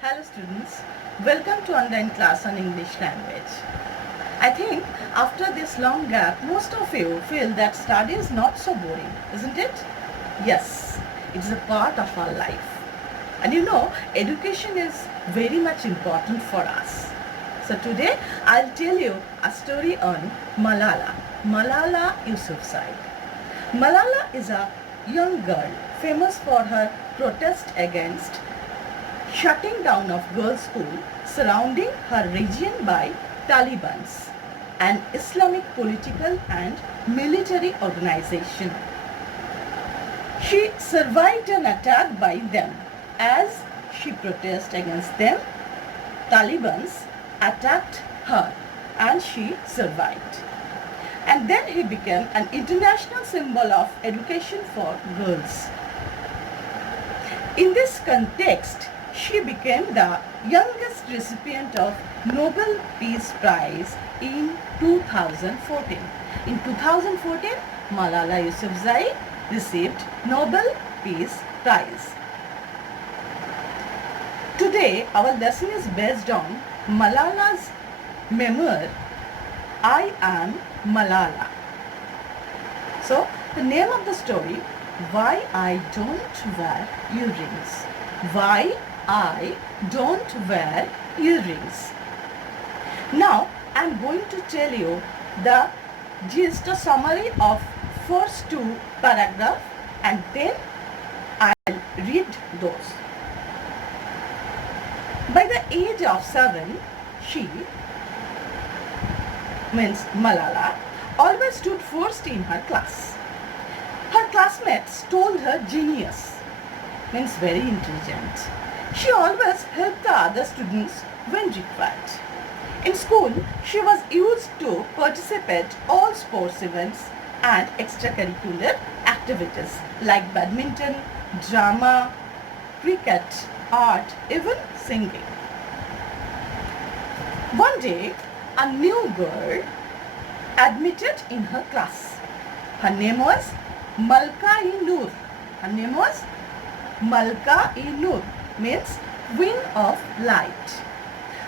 Hello students, welcome to online class on English language. I think after this long gap, most of you feel that study is not so boring, isn't it? Yes, it is a part of our life. And education is very much important for us. So today I'll tell you a story on Malala Yousafzai. Malala is a young girl famous for her protest against shutting down of girls' school surrounding her region by Talibans, an Islamic political and military organization. She survived an attack by them. As she protested against them, Talibans attacked her and she survived. And then he became an international symbol of education for girls. In this context, she became the youngest recipient of Nobel Peace Prize in 2014. In 2014, Malala Yousafzai received Nobel Peace Prize. Today, our lesson is based on Malala's memoir, I Am Malala. So, the name of the story, Why I Don't Wear Earrings. Why I don't wear earrings. Now, I am going to tell you the gist or summary of first two paragraphs and then I'll read those. By the age of 7, she, means Malala, always stood first in her class. Her classmates told her genius, means very intelligent. She always helped the other students when required. In school, she was used to participate all sports events and extracurricular activities like badminton, drama, cricket, art, even singing. One day, a new girl admitted in her class. Her name was Malka-i-Noor. Her name was Malka-i-Noor, means wing of light.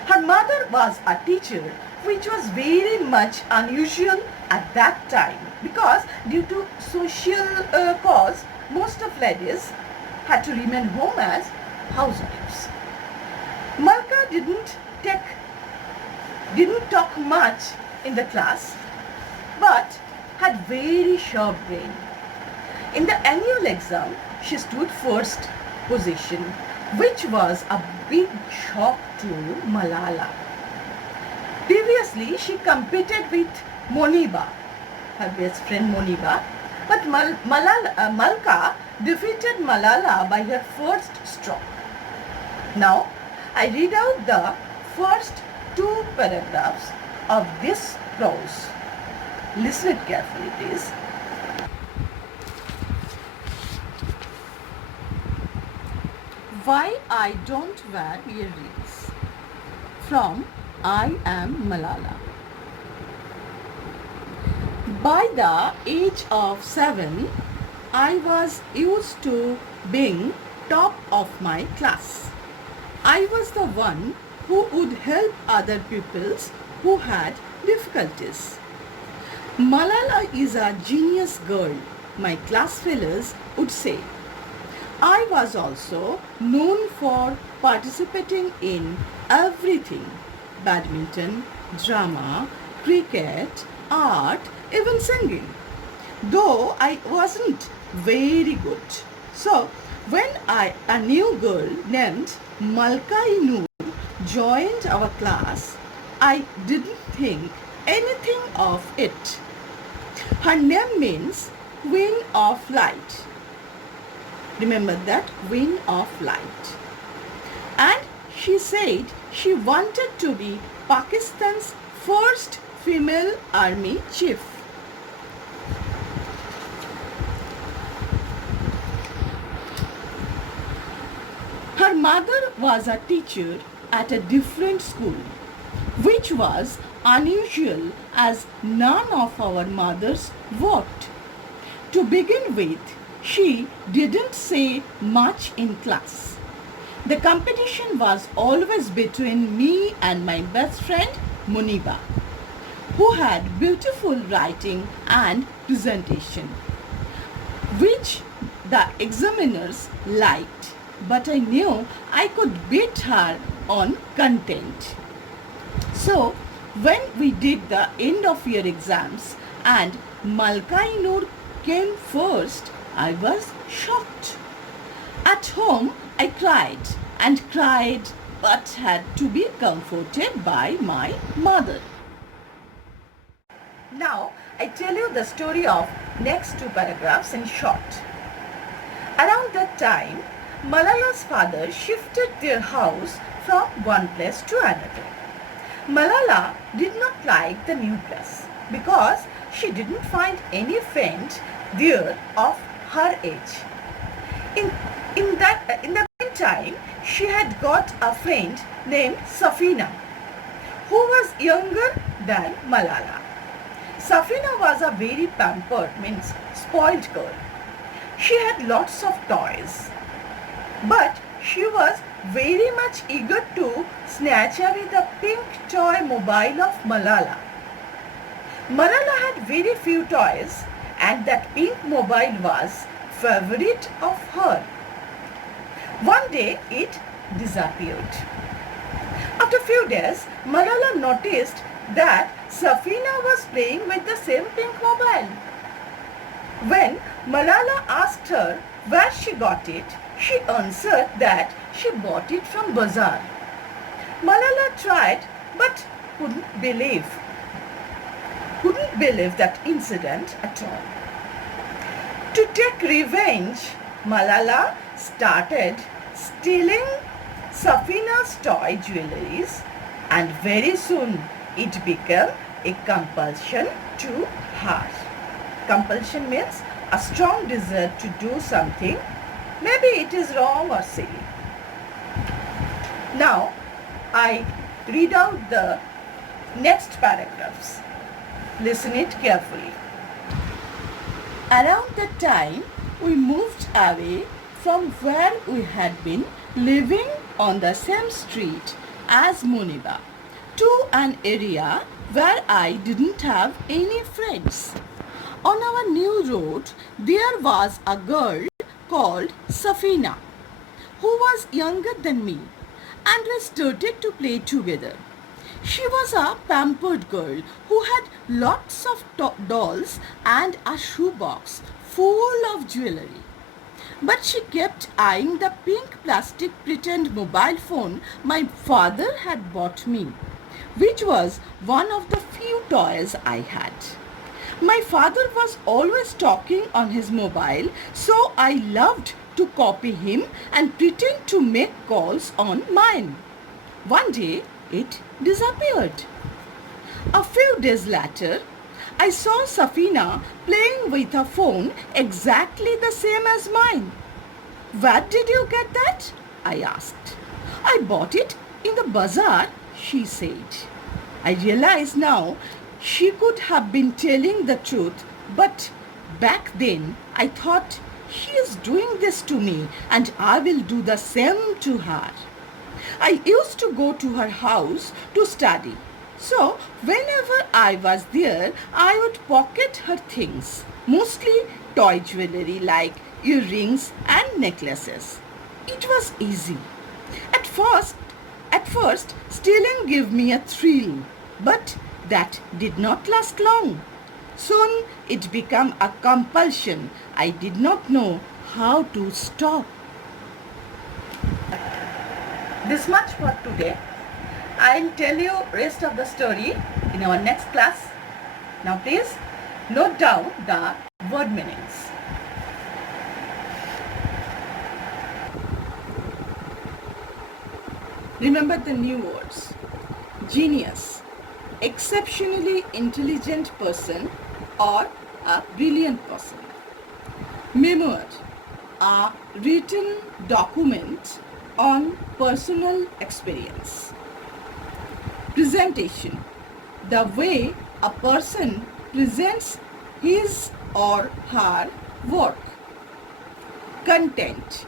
Her mother was a teacher, which was very much unusual at that time because due to social cause, most of ladies had to remain home as housewives. Malka didn't talk much in the class, but had very sharp brain. In the annual exam, she stood first position, which was a big shock to Malala. Previously, she competed with Moniba, her best friend Moniba, but Malka defeated Malala by her first stroke. Now, I read out the first two paragraphs of this prose. Listen it carefully, please. Why I don't wear earrings. From I Am Malala. By the age of 7, I was used to being top of my class. I was the one who would help other pupils who had difficulties. Malala is a genius girl, my class fellows would say. I was also known for participating in everything: badminton, drama, cricket, art, even singing. Though I wasn't very good. So when a new girl named Malka-i-Noor joined our class, I didn't think anything of it. Her name means wing of light. Remember that, wing of light. And she said she wanted to be Pakistan's first female army chief. Her mother was a teacher at a different school, which was unusual as none of our mothers worked. To begin with, she didn't say much in class. The competition was always between me and my best friend Muniba, who had beautiful writing and presentation, which the examiners liked, but I knew I could beat her on content. So, when we did the end of year exams and Malkai Noor came first, I was shocked. At home, I cried and cried but had to be comforted by my mother. Now, I tell you the story of next two paragraphs in short. Around that time, Malala's father shifted their house from one place to another. Malala did not like the new place because she didn't find any friend there of her age. In the meantime, she had got a friend named Safina, who was younger than Malala. Safina was a very pampered, means spoiled girl. She had lots of toys, but she was very much eager to snatch away the pink toy mobile of Malala. Malala had very few toys and that pink mobile was favorite of her. One day it disappeared. After a few days, Malala noticed that Safina was playing with the same pink mobile. When Malala asked her where she got it, she answered that she bought it from bazaar. Malala tried but couldn't believe that incident at all. To take revenge, Malala started stealing Safina's toy jewelries, and very soon it became a compulsion to her. Compulsion means a strong desire to do something. Maybe it is wrong or silly. Now, I read out the next paragraphs. Listen it carefully. Around that time, we moved away from where we had been living on the same street as Muniba to an area where I didn't have any friends. On our new road, there was a girl called Safina, who was younger than me, and we started to play together. She was a pampered girl who had lots of dolls and a shoebox full of jewelry. But she kept eyeing the pink plastic pretend mobile phone my father had bought me, which was one of the few toys I had. My father was always talking on his mobile, so I loved to copy him and pretend to make calls on mine. One day, it disappeared. A few days later, I saw Safina playing with a phone exactly the same as mine. Where did you get that? I asked. I bought it in the bazaar, she said. I realize now she could have been telling the truth, but back then I thought she is doing this to me and I will do the same to her. I used to go to her house to study. So whenever I was there, I would pocket her things, mostly toy jewelry like earrings and necklaces. It was easy. At first, stealing gave me a thrill, but that did not last long. Soon it became a compulsion. I did not know how to stop. This much for today. I'll tell you rest of the story in our next class. Now please note down the word meanings. Remember the new words. Genius, exceptionally intelligent person or a brilliant person. Memoir, a written document on personal experience. Presentation, the way a person presents his or her work. Content,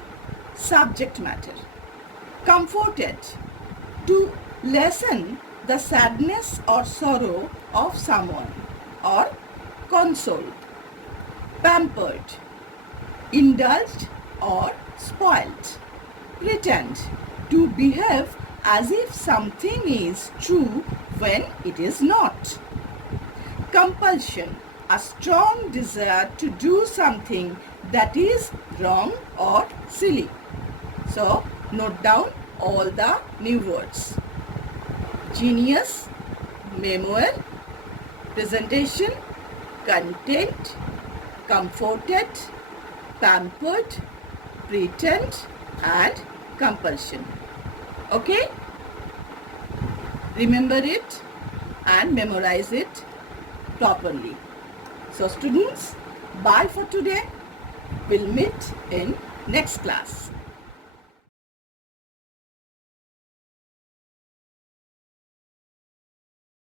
subject matter. comforted, to lessen the sadness or sorrow of someone, or consoled. Pampered, indulged or spoilt. Pretend, to behave as if something is true when it is not. Compulsion, a strong desire to do something that is wrong or silly. So, note down all the new words. Genius, memoir, presentation, content, comforted, pampered, pretend and compulsion. Okay? Remember it and memorize it properly. So students, bye for today. We'll meet in next class.